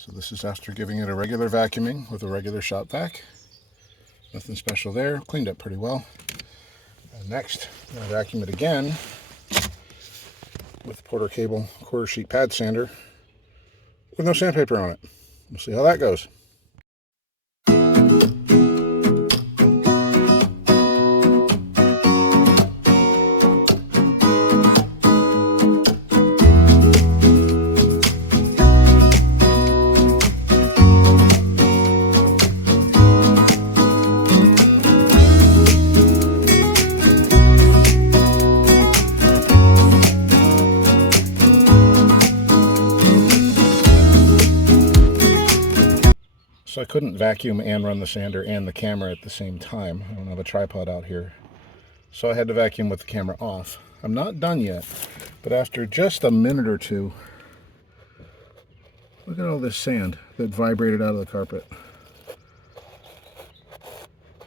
So this is after giving it a regular vacuuming with a regular shop vac. Nothing special there, cleaned up pretty well. And next, I'm going to vacuum it again with the Porter Cable quarter sheet pad sander with no sandpaper on it. We'll see how that goes. So I couldn't vacuum and run the sander and the camera at the same time. I don't have a tripod out here. So I had to vacuum with the camera off. I'm not done yet, but after just a minute or two, look at all this sand that vibrated out of the carpet.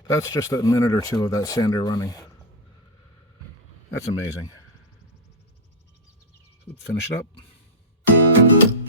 That's just a minute or two of that sander running. That's amazing. So finish it up.